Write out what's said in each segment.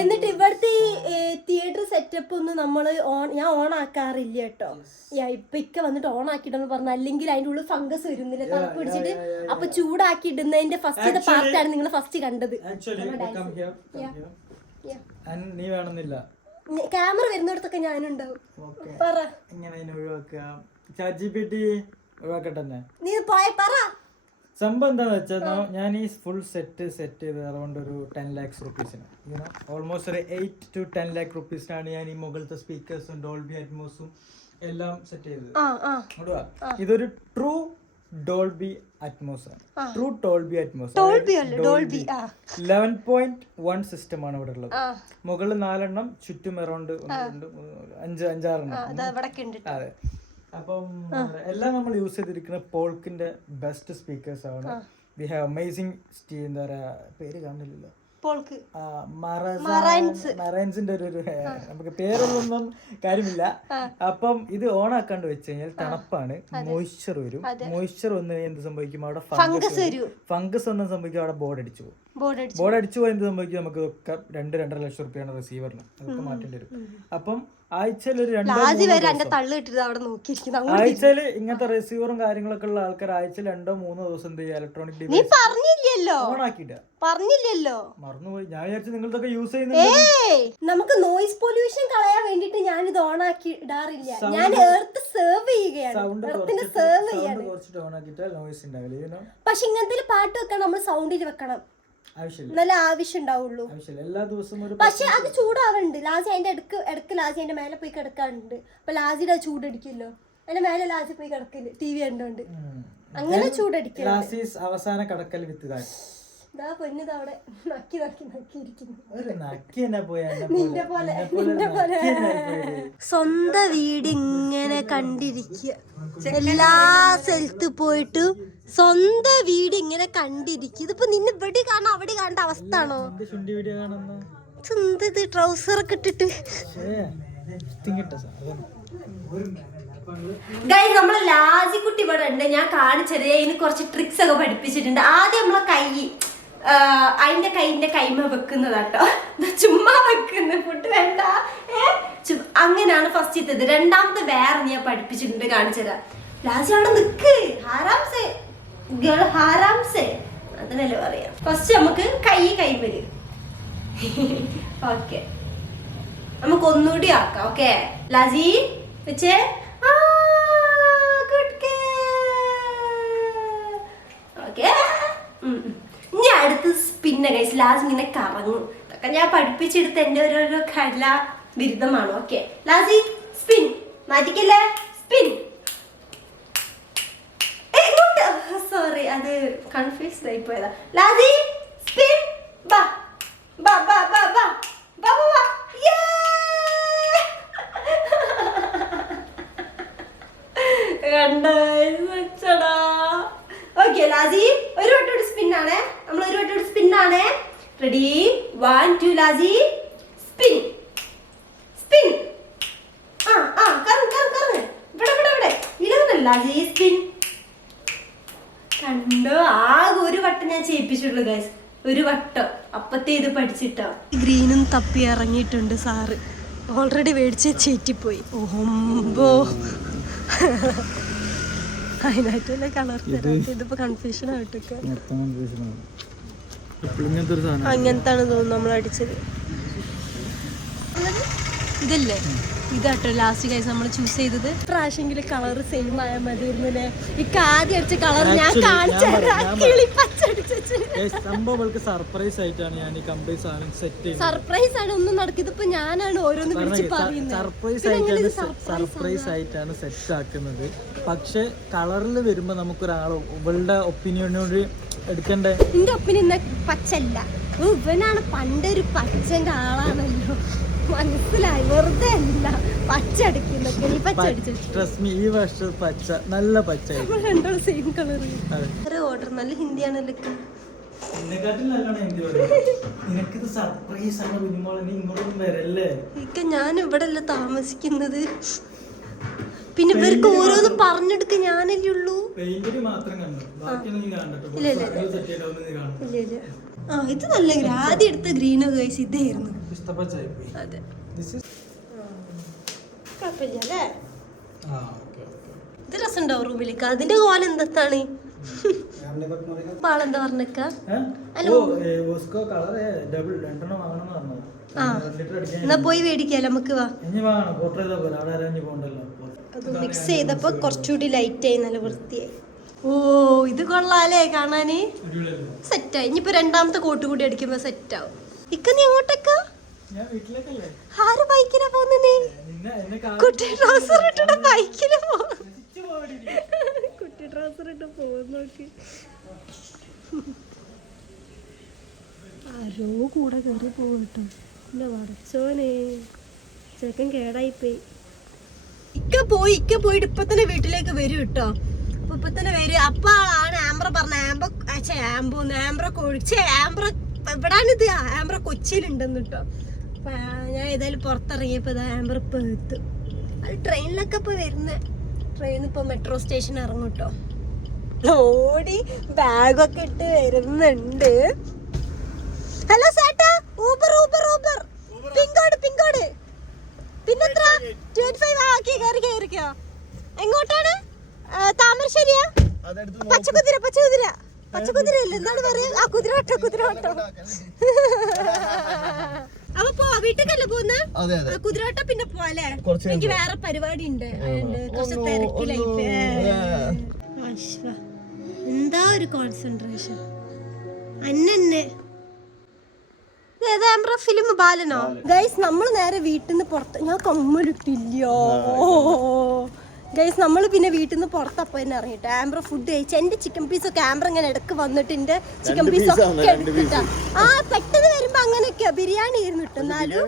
എന്നിട്ട് ഇവിടുത്തെ ഈ തിയേറ്റർ സെറ്റപ്പ് ഒന്നും നമ്മള് ഞാൻ ഓൺ ആക്കാറില്ല കേട്ടോ. ഇപ്പൊ വന്നിട്ട് ഓൺ ആക്കിയിട്ടെന്ന് പറഞ്ഞു, അല്ലെങ്കിൽ അതിന്റെ ഉള്ളിൽ ഫംഗസ് വരുന്നില്ല തണുപ്പ് പിടിച്ചിട്ട്. അപ്പൊ ചൂടാക്കി ഇടുന്നതിന്റെ ഫസ്റ്റ് പാർട്ടാണ് നിങ്ങൾ ഫസ്റ്റ് കണ്ടത്. നീ വേണമെന്നില്ല, ക്യാമറ വരുന്നിടത്തൊക്കെ ഞാനുണ്ടാവും. പറ നീ പോയ പറ. സംഭവം എന്താന്ന് വെച്ചാൽ ഞാൻ ഈ ഫുൾ സെറ്റ് ചെയ്ത് അറൗണ്ട് ഒരു 10 lakhs rupeesന്, ഓൾമോസ്റ്റ് ഒരു 8 to 10 lakh rupeesനാണ് ഞാൻ ഈ മുകളിലത്തെ സ്പീക്കേഴ്സും ഡോൾബി അറ്റ്മോസും എല്ലാം സെറ്റ് ചെയ്തത്. ഇതൊരു ട്രൂ ഡോൾബി അറ്റ്മോസ് ആണ്. ട്രൂ ഡോൾബി അറ്റ്മോസ് 11.1 സിസ്റ്റം ആണ് ഇവിടെ ഉള്ളത്. മുകളിൽ 4 എണ്ണം, ചുറ്റും അറൗണ്ട് 5-6 എണ്ണം. അതെ, അപ്പം എല്ലാം നമ്മൾ യൂസ് ചെയ്തിരിക്കുന്ന പോൾക്കിന്റെ ബെസ്റ്റ് സ്പീക്കേഴ്സ് ആണ്. വി ഹാവ് അമേസിംഗ് എന്താ പറയാ, പേര് കാണുന്നില്ലല്ലോ, മറൈൻസിന്റെ ഒരു നമുക്ക് പേരൊന്നും കാര്യമില്ല. അപ്പം ഇത് ഓൺ ആക്കാണ്ട് വെച്ച് കഴിഞ്ഞാൽ തണുപ്പാണ്, മോയ്സ്ചർ വരും. മോയ്സ്ചർ വന്ന് എന്ത് സംഭവിക്കും, അവിടെ ഫംഗസ് ഒന്നും സംഭവിക്കും, അവിടെ ബോർഡ് അടിച്ചു പോകും. ബോർഡ് അടിച്ചു പോയി എന്ത് സംഭവിക്കും, നമുക്ക് 2-2.5 ലക്ഷം റുപ്യാണ് റിസീവറിന്, അതൊക്കെ മാറ്റേണ്ടി വരും. അപ്പം ആഴ്ചയിൽ ഒരു ആഴ്ചയിൽ ഇങ്ങനത്തെ റിസീവറും കാര്യങ്ങളൊക്കെ ഉള്ള ആൾക്കാർ ആഴ്ചയിൽ 2-3 ദിവസം എന്ത് ചെയ്യുക, ഇലക്ട്രോണിക് ഡിവൈസ് ഓൺ ആക്കിയിട്ടാ. പറഞ്ഞില്ലല്ലോ, മറന്നുപോയി. ഞാൻ വിചാരിച്ചു നിങ്ങളതൊക്കെ യൂസ് ചെയ്യുന്നത്. നമുക്ക് നോയിസ് പൊല്യൂഷൻ കളയാൻ വേണ്ടിട്ട് ഞാൻ ഇത് ഓൺ ആക്കി ഇടാറില്ല. ഞാൻ എർത്ത് സെർവ് ചെയ്യുകയാണ്, കുറച്ചിട്ട് ഓൺ ആക്കിയിട്ടാൽ നോയിസ് ഉണ്ടാവില്ല. പക്ഷെ ഇങ്ങനത്തെ പാട്ട് വെക്കണം, നമ്മൾ സൗണ്ടിൽ വെക്കണം, നല്ല ആവശ്യം ഉണ്ടാവുള്ളൂ. എല്ലാ ദിവസവും. പക്ഷെ അത് ചൂടാവുന്നുണ്ട്. ലാസി അതിന്റെ ഇടക്ക് ലാസി അതിന്റെ മേലെ പോയി കിടക്കാറുണ്ട്. അപ്പൊ ലാസിയുടെ ചൂടടിക്കല്ലോ, അതിന്റെ മേലെ ലാസി പോയി കിടക്കല് TV കണ്ടോണ്ട്, അങ്ങനെ ചൂടടിക്കും. അവസാന കടക്കൽ വിത്ത് പൊന്നതവിടെ നക്കി ഇരിക്കുന്നു. സ്വന്തം വീട് ഇങ്ങനെ കണ്ടിരിക്കുക, എല്ലാ സ്ഥലത്ത് പോയിട്ട് സ്വന്തം വീട് ഇങ്ങനെ കണ്ടിരിക്കുക. ഇതിപ്പോ നിന്നെ ഇവിടെ കാണാൻ അവിടെ കാണേണ്ട അവസ്ഥ ആണോ? ഇത് ട്രൗസറൊക്കെ ഇട്ടിട്ട് ഗൈസ്, നമ്മളെ ലാസിക്കുട്ടി ഇവിടെ ഉണ്ട്. ഞാൻ കാണിച്ചത് ഇതിന് കുറച്ച് ട്രിക്സ് ഒക്കെ പഠിപ്പിച്ചിട്ടുണ്ട്. ആദ്യം നമ്മളെ അതിന്റെ കൈമ വെക്കുന്നതാട്ടോ, ചുമ്മാ വെക്കുന്ന ഫുഡ് വേണ്ട, അങ്ങനെയാണ് ഫസ്റ്റ് ഇട്ടത്. രണ്ടാമത്തെ വേറെ ഞാൻ പഠിപ്പിച്ചിട്ടുണ്ട്, കാണിച്ചുതരാം. ലാസി അവിടെ നിക്ക്, ഹാരാംസേ ഗേൾ, ഹാരാംസേ അതിനല്ലേ പറയാം. ഫസ്റ്റ് നമുക്ക് കൈമല്. ഓക്കെ, നമുക്ക് ഒന്നുകൂടി ആക്കാം. ഓക്കെ ലാസി വെച്ചേ. ഓക്കെ, ഇനി അടുത്ത് സ്പിന്നെ ഗൈസ്. ലാസ്റ്റ് ഇങ്ങനെ കറങ്ങും. അതൊക്കെ ഞാൻ പഠിപ്പിച്ചെടുത്ത് എന്റെ ഓരോരോ കല ബിരുദമാണ്. ഓക്കെ ലാസി സ്പിൻ, മാറ്റിക്കല്ലേ, സ്പിൻ. സോറി, അത് കൺഫ്യൂസ്ഡ് ആയി പോയതാ. ലാസി സ്പിൻ, ബാ ബാ ബാ ബാ ബാ ബാ ബാ. കണ്ടടാ. ഓക്കെ ലാസി, ഒരു വട്ടം സ്പിന്നാണ്, നമ്മൾ ഒരു വട്ടം സ്പിന്നാണ്. Ready, 1 2 lazy spin spin. കറങ്ങ് ഇവിടെ ഇലവന്നല്ല ലാസി സ്പിൻ. കണ്ടോ, ആകെ ഒരു വട്ടം ഞാൻ ചെയ്യിപ്പിച്ചുള്ളൂ ഗൈസ്, ഒരു വട്ടം. അപ്പത്തെ ഇത് പഠിച്ചിട്ടോ. ഗ്രീനും തപ്പി ഇറങ്ങിയിട്ടുണ്ട് സാറ്, ഓൾറെഡി മേടിച്ച് ചേറ്റിപ്പോയി. ഓമ്പോ, അതിനായിട്ടല്ലേ കളർ തരാം. ഇതിപ്പോ കൺഫ്യൂഷൻ ആയിട്ടൊക്കെ അങ്ങനത്താണ് തോന്നുന്നു നമ്മൾ അടിച്ചത്. ഇതല്ലേ, ഇതാട്ടോ ലാസ്റ്റ് ഗൈസ് നമ്മൾ ചൂസ് ചെയ്തത്. പ്രാവശ്യമെങ്കിലും കളർ സെയിം ആയാൽ മതിയായിരുന്നല്ലേ. ഇക്ക് ആദ്യം അടിച്ച കളർ ഞാൻ സർപ്രൈസ് ആയിട്ടാണ് ഞാൻ ഈ കംപ്ലീറ്റ് സാധനം സെറ്റ് ചെയ്തത്. സർപ്രൈസ് ആണ്, ഒന്നും നടക്കുന്നത്. ഇപ്പൊ ഞാനാണ് ഓരോന്ന് വിളിച്ച് പറയുന്നത്. സർപ്രൈസ് ആയിട്ടാണ് സെറ്റ് ആക്കുന്നത്. പക്ഷെ കളറിൽ വരുമ്പോ നമുക്കൊരാൾ ഇവളുടെ ഒപ്പീനിയനോട് എടുക്കണ്ടേ. എന്റെ ഒപ്പീനിയൻ പച്ചല്ല, ഇവനാണ് പണ്ടൊരു പച്ചന്റെ ആളാണല്ലോ, മനസ്സിലായി. വെറുതെ അല്ല പച്ചടിക്കുന്നത്. ഈ വർഷം പച്ച, നല്ല പച്ച, രണ്ടോളം സെയിം കളർ. ഓർഡർ നല്ല ഹിന്ദിയാണല്ലോ. ഞാൻ ഇവിടെ അല്ല താമസിക്കുന്നത്, പിന്നെ ഇവർക്ക് ഓരോന്ന് പറഞ്ഞെടുക്ക ഞാനല്ലേ ഉള്ളൂ. ഇല്ല ആ ഇത് നല്ല ആദ്യം എടുത്ത ഗ്രീനോ ഗൈസ് ഇതായിരുന്നു. അതെ കുഴപ്പമില്ല. ഇത് രസമുണ്ടാവും റൂമിലേക്ക്. അതിന്റെ കോലം എന്താണ് ആളെന്താ പറഞ്ഞേക്ക? എന്നാ പോയി മേടിക്കാലോ നമുക്ക്. വാ അത് മിക്സ് ചെയ്തപ്പോ കുറച്ചുകൂടി ലൈറ്റ് ആയി, നല്ല വൃത്തിയായി. ഓ ഇത് കൊള്ളാലേ കാണാന്. സെറ്റായി. ഇനിയിപ്പോ രണ്ടാമത്തെ കോട്ട് കൂടി അടിക്കുമ്പോ സെറ്റാവും. ഇക്ക നീ എങ്ങോട്ടേക്കാ? ആര് ബൈക്കിനാ പോകുന്നേ? കുട്ടി ട്രൗസർ ഇട്ടിട്ട് ബൈക്കിന് പോകുന്നു. കുട്ടി ട്രൗസർ ഇട്ട് പോകുന്നോക്ക്. ആരോ കൂടെ കയറി പോകട്ടോ. എന്നെ വടച്ചോനെ ചെക്കൻ കേടായിപ്പോയി. ഇക്ക പോയിട്ട് ഇപ്പൊ തന്നെ വീട്ടിലേക്ക് വരും കേട്ടോ. അപ്പൊ ഇപ്പൊ തന്നെ വരും. അപ്പൊ ആണ് ആംബ്ര പറഞ്ഞ എവിടാണിത്? ആംബ്ര കൊച്ചിയിലുണ്ടെന്ന് കേട്ടോ. അപ്പൊ ഞാൻ ഏതായാലും പുറത്തിറങ്ങിയപ്പോ ആംബ്ര ഇപ്പൊ എത്തും. അത് ട്രെയിനിലൊക്കെ ഇപ്പൊ വരുന്ന ട്രെയിൻ ഇപ്പൊ മെട്രോ സ്റ്റേഷൻ ഇറങ്ങും കേട്ടോ. ഓടി ബാഗൊക്കെ ഇട്ട് വരുന്നുണ്ട്. ഹലോ ചേട്ടാ, ഊബർ ഊബർ ഊബർ പിങ്കോട് പിന്നെത്ര 25 ആക്കി കയറിക്കോ. എങ്ങോട്ടാണ്? താമരശ്ശേരിയാ? പച്ചക്കുതിര ഇല്ല എന്താണ് പറയാ? ആ കുതിര ഓട്ടോ. അപ്പൊ പോവാ, വീട്ടിലേക്കല്ലേ പോകുന്നത്? കുതിര ഓട്ടോ പിന്നെ പോവാല്ലേ? എനിക്ക് വേറെ പരിപാടി ഉണ്ട്, കുറച്ച് തിരക്കിലായി. എന്താ ഒരു കോൺസെൻട്രേഷൻ അന്നെ. ഫിലിം ബാലനോ? ഗൈസ് നമ്മൾ നേരെ വീട്ടിൽ നിന്ന് പുറത്ത്. ഞാൻ കമ്മലിട്ടില്ലോ ഗൈസ്. നമ്മൾ പിന്നെ വീട്ടിൽ നിന്ന് പുറത്തപ്പോ തന്നെ ഇറങ്ങിട്ട് ആംബ്ര ഫുഡ് കഴിച്ചു. എന്റെ ചിക്കൻ പീസൊക്കെ ആംബ്ര ഇങ്ങനെ ഇടക്ക് വന്നിട്ട് എന്റെ ചിക്കൻ പീസൊക്കെ എടുത്തിട്ടാ. ആ പെട്ടെന്ന് വരുമ്പോ അങ്ങനെയൊക്കെയാ. ബിരിയാണി ആയിരുന്നു ഇട്ട്. എന്നാലും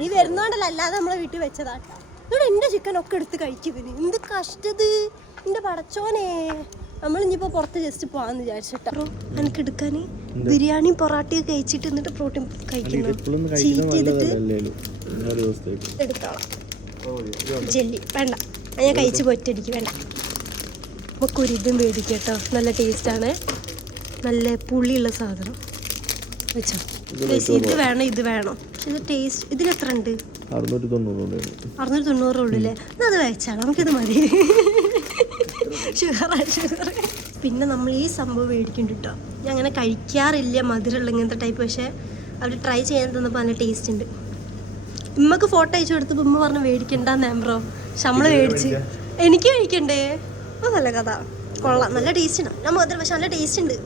നീ വരുന്നോണ്ടല്ല, അല്ലാതെ നമ്മളെ വീട്ടിൽ വെച്ചതാട്ടാ. ഇവിടെ എന്റെ ചിക്കൻ ഒക്കെ എടുത്ത് കഴിക്കുവിന്. എന്ത് കഷ്ടത് എന്റെ പടച്ചോനെ. നമ്മൾ ഇനിയിപ്പോ പുറത്ത് ജസ്റ്റ് പോവാന്ന് വിചാരിച്ചിട്ടാ. എനിക്ക് എടുക്കാന് ബിരിയാണി പൊറാട്ടയും കഴിച്ചിട്ട് എന്നിട്ട് പ്രോട്ടീൻ കഴിക്കണം. ചീറ്റ് ചെയ്തിട്ട് എടുത്തോളാം. ജെല്ലി വേണ്ട, ഞാൻ കഴിച്ച് പൊറ്റടിക്ക് വേണ്ട. നമുക്കൊരു ഇതും മേടിക്കാം കേട്ടോ. നല്ല ടേസ്റ്റാണ്, നല്ല പുളിയുള്ള സാധനം. വെച്ചോ. ഇത് വേണം, ഇത് വേണം. പക്ഷെ ഇത് ടേസ്റ്റ് ഇതിലെത്ര ഉണ്ട്? 690 ഉള്ളൂല്ലേ? എന്നാൽ അത് വെച്ചാൽ നമുക്കിത് മതി. ഷുഗർ. പിന്നെ നമ്മൾ ഈ സംഭവം മേടിക്കുന്നുണ്ട് കേട്ടോ. ഞാൻ അങ്ങനെ കഴിക്കാറില്ല മധുരമുള്ള ഇങ്ങനത്തെ ടൈപ്പ്. പക്ഷെ അവർ ട്രൈ ചെയ്യാൻ തന്നപ്പോൾ നല്ല ടേസ്റ്റ് ഉണ്ട്. ഉമ്മക്ക് ഫോട്ടോ അയച്ചു കൊടുത്തപ്പോൾ ഉമ്മ പറഞ്ഞു മേടിക്കണ്ടെന്ന് ആംബ്രോ. പക്ഷെ നമ്മള് മേടിച്ച്. എനിക്ക് കഴിക്കണ്ടേ? അത് നല്ല കഥ. കൊള്ളാം, നല്ല ടേസ്റ്റ് ഉണ്ട്. ഞാൻ മധുരം പക്ഷെ നല്ല ടേസ്റ്റ് ഉണ്ട്.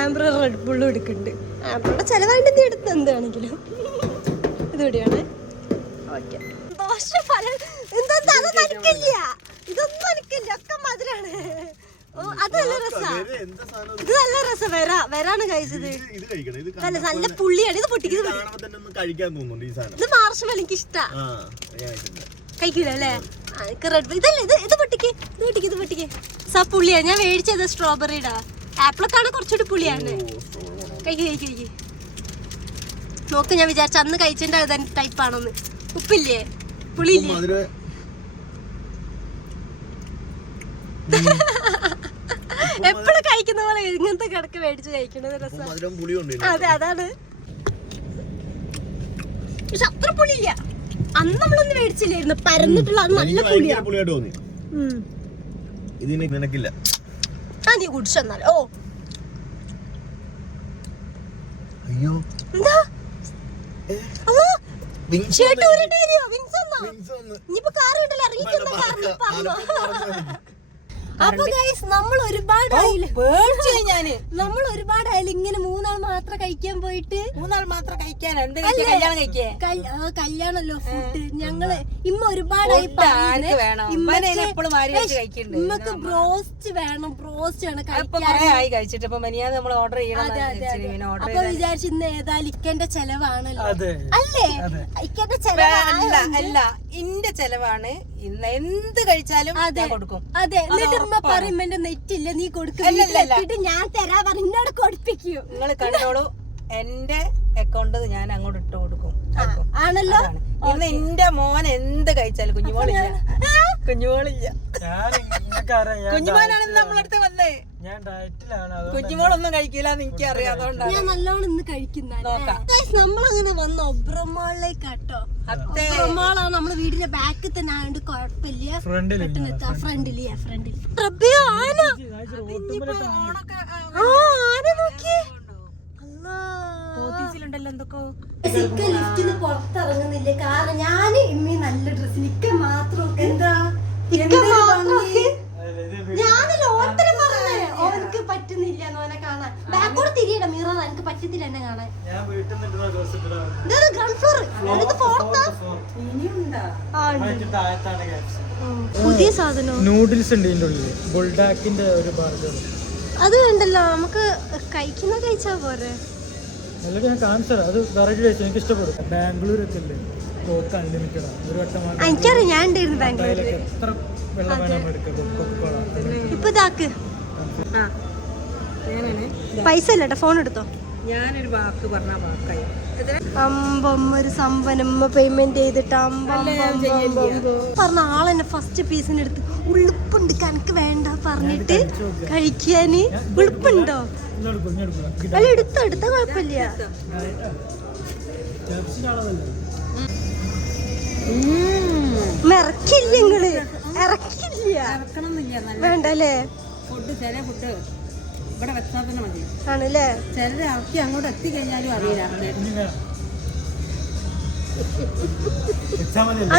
ആംബ്രോ റെഡ് ബുള്ളും എടുക്കുന്നുണ്ട്. ആംബ്രോയുടെ ചിലവായിട്ട് നീ എടുത്ത് എന്താണെങ്കിലും. ഇതുകൂടിയാണ്. ഓക്കെ. ഇതൊന്നും എനിക്കില്ല, ഒക്കെ മധുരാണ്. ഓ അത് നല്ല രസാ. ഇത് നല്ല രസം. വരാണ് കഴിച്ചത്. നല്ല പുള്ളിയാണ്. ഇത് പൊട്ടിക്കുന്നത് ഇത് മാർഷ്മൽ എനിക്ക് ഇഷ്ടാ. കഴിക്കൂല അല്ലേ? റെഡ് ഇതല്ലേ? ഇത് പൊട്ടിക്ക്. സാ പുള്ളിയാ ഞാൻ മേടിച്ചത്. സ്ട്രോബെറിയുടെ ആപ്പിളൊക്കെയാണ് കുറച്ചുകൂടി പുള്ളിയാണ്. കഴിക്ക്. നോക്ക്, ഞാൻ വിചാരിച്ച അന്ന് കഴിച്ചിട്ട് ടൈപ്പാണോന്ന്. ഉപ്പില്ലേ? പുളിയില്ലേ? എപ്പോഴും കഴിക്കുന്ന പോലെ ഇങ്ങനത്തെ കിടക്ക് മേടിച്ച് കഴിക്കണത് രസം. അതെ അതാണ്. പക്ഷെ അത്ര പുളിയില്ല. അന്ന് നമ്മളൊന്നും മേടിച്ചില്ലായിരുന്നു. പരന്നിട്ടുള്ള അത് നല്ല പുളിയാണ്. ആ നീ കുടിച്ചെന്നാൽ. ഓ എന്താ ഇനിയിപ്പോ കാറ് കിട്ടില്ല. ഇറങ്ങിക്കുന്ന കാറിൽ പറഞ്ഞോ. അപ്പൊ ഗൈസ് നമ്മൾ ഒരുപാടായില്ല. നമ്മൾ ഒരുപാടായാലും ഇങ്ങനെ മൂന്നാൾ മാത്രം കഴിക്കാൻ പോയിട്ട്. കല്യാണല്ലോ ഫുഡ്. ഞങ്ങള് ഇമ്മ ഒരുപാടായി. ഇമ്മക്ക് ബ്രോസ്റ്റ് വേണം, ബ്രോസ്റ്റ് വേണം കഴിച്ചിട്ട്. അപ്പൊ വിചാരിച്ചു ഇന്ന് ഏതായാലും ഇക്കന്റെ ചെലവാണല്ലോ. അല്ലേ? ഇക്കന്റെ ചെലവല്ല, ഇന്റെ ചെലവാണ്. ഇന്ന് എന്ത് കഴിച്ചാലും കൊടുക്കും. അതെ. എന്നിട്ട് ഉമ്മ പറയും എന്റെ നെറ്റില്ല, നീ കൊടുക്കിട്ട് ഞാൻ തരാ പറഞ്ഞു. എന്നോട് കൊടുപ്പിക്കൂ. നിങ്ങൾ കണ്ടോളൂ, എന്റെ അക്കൗണ്ട് ഞാൻ അങ്ങോട്ട് ഇട്ട് കൊടുക്കും. ആണല്ലോ. ഇന്ന് എന്റെ മോൻ എന്ത് കഴിച്ചാലും കുഞ്ഞുമോളില്ല കുഞ്ഞുമോളില്ല. ഞാൻ നിങ്ങൾക്കറിയാം കുഞ്ഞുമോനാണ് നമ്മളടുത്ത് വന്നേ. ഞാൻ ഡയറ്റിലാണ്. കുഞ്ഞുമോളൊന്നും കഴിക്കില്ല എനിക്ക് അറിയാം, അതുകൊണ്ടാണ്. ഞാൻ നല്ലോണം ഇന്ന് കഴിക്കുന്ന നമ്മളങ്ങനെ വന്ന ഒബ്രമാളിലേക്കാട്ടോ. ഒബ്രമാളാണ് നമ്മളെ വീടിന്റെ ബാക്കിൽ തന്നെ ആയതുകൊണ്ട് കുഴപ്പമില്ല. ഫ്രണ്ടില് ആന നോക്കിയേ. ലിഫ്റ്റിന് പുറത്തിറങ്ങുന്നില്ല, കാരണം ഞാൻ ഇമ്മി നല്ല ഡ്രസ് നിക്ക മാത്രം. എന്താ ഞാൻ ലോട്ടറി പറഞ്ഞേ ഓനക്ക് പറ്റുന്നില്ല ഓനെ കാണാൻ. ബാക്കോട് തിരിയട മിറർ, എനിക്ക് പറ്റത്തില്ല എന്നെ കാണാൻ. ഗ്രൗണ്ട് ഫ്ലോർ പുതിയ സാധനം നൂഡിൽസ് ഉണ്ട് ഇതിന്റെ ഉള്ളില്. ബുൾഡാക്കിന്റെ ഒരു ബർഗർ. അത് വേണ്ടല്ലോ, നമുക്ക് കഴിച്ചാ പോരെ. അല്ലെങ്കിൽ ഞാൻ കാണിച്ചു തരാം. അത് വെറൈറ്റി ടേസ്റ്റ് എനിക്ക് ഇഷ്ടപ്പെടും. ബാംഗ്ലൂരൊക്കെ അല്ലേ കോക്ക് അൺലിമിറ്റഡ് ആണ്. ഒരു വട്ടം എനിക്കറിയാം, ഞാൻ ഉണ്ടായിരുന്നു ബാംഗ്ലൂരിൽ. എത്ര വെള്ളം വേണം എടുക്കാം. കൊക്കോള ഇപ്പൊ ഇതാക്ക് പൈസ ഇല്ലട്ടോ, ഫോൺ എടുത്തോ. ഞാനൊരു വാക്ക് പറഞ്ഞ വാക്കായി അമ്പം ഒരു സമ്പന്നമ്മ പേയ്മെന്റ് ചെയ്തിട്ട് പറഞ്ഞ ആളെന്നെ ഫസ്റ്റ് പീസിന് എടുത്ത് ഉളുപ്പുണ്ട് കണക്ക് വേണ്ട പറഞ്ഞിട്ട് കഴിക്കാന്. ഉളുപ്പുണ്ടോ? അല്ല എടുത്ത കുഴപ്പമില്ല. ഇറക്കില്ല നിങ്ങള്, ഇറക്കില്ല വേണ്ടല്ലേ. ഫുഡ് ചില ഫുഡ് ഇവിടെ വെച്ചാൽ തന്നെ മതി ആണല്ലേ. ചിലര് ഇറക്കി അങ്ങോട്ട് എത്തിക്കഴിഞ്ഞാലും അറിയില്ല.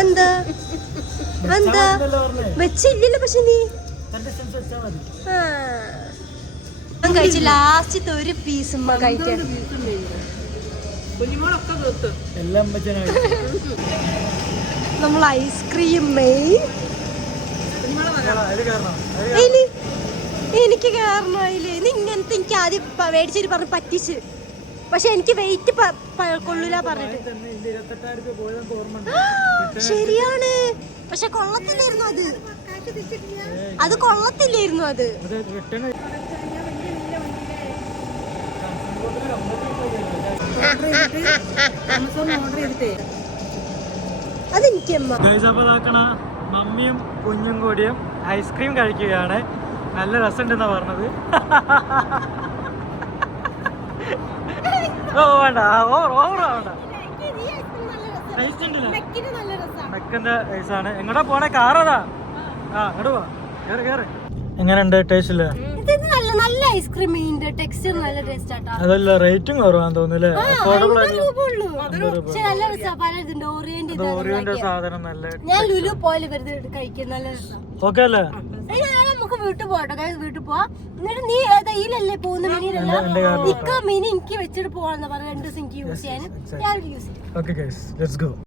എന്താ എന്താ വെച്ചില്ലല്ലോ. പക്ഷെ നീ ഞാൻ കഴിച്ച ലാസ്റ്റത്തെ ഒരു പീസും കഴിക്കാൻ. കുഞ്ഞുമോളൊക്കെ വീർത്തു എല്ലാം നമ്മൾ ഐസ്ക്രീം മെയിൻ. എനിക്ക് കാരണമായില്ലേ നീ ഇങ്ങനത്തെ. എനിക്ക് ആദ്യം മേടിച്ചിട്ട് പറഞ്ഞ് പറ്റിച്ച്, പക്ഷെ എനിക്ക് വെയിറ്റ് കൊള്ളൂല പറഞ്ഞിട്ട്. ശരിയാണ്, പക്ഷെ കൊള്ളത്തില്ലായിരുന്നു അത് കൊള്ളത്തില്ലായിരുന്നു അത്. ഓർഡർ ചെയ്തിട്ടേ അതെനിക്ക് മമ്മിയും കുഞ്ഞും കൂടിയും ഐസ്ക്രീം കഴിക്കുകയാണ്. നല്ല രസമുണ്ടെന്നാ പറഞ്ഞത്. ഓ വേണ്ട, ഓവർ വേണ്ട. മെക്കിന്റെ ഐസാണ്. എങ്ങോട്ടാ പോണേ? കാറതാ. അങ്ങോട്ട് പോവാ. കേറ്. എങ്ങനെയുണ്ട്? ടേസ്റ്റ് ഇല്ലേ? നല്ല ഐസ്ക്രീമിന്റെ ടെക്സ്ചർ നല്ല ടേസ്റ്റ് ആട്ടോ. അതല്ല റേറ്റും കുറവാന്ന് തോന്നുന്നല്ലേ? ഓറിയോന്റെ സാധനം നല്ല. ഞാൻ ലുലു പോലെ വെറുതെ കഴിക്കാൻ നല്ല രസം. ഓക്കെ അല്ലേ? നമുക്ക് വീട്ടിൽ പോകട്ടോ, വീട്ടിൽ പോവാ. എന്നിട്ട് നീ ഏതാ ഈലല്ലേ പോകുന്ന മിനിയിലല്ല നിക്ക മിനി എനിക്ക് വെച്ചിട്ട് പോവാന്ന് പറഞ്ഞ 2 ദിവസം എനിക്ക് യൂസ് ചെയ്യാൻ. ഞാൻ യൂസ് ചെയ്യാം. Okay guys, let's go.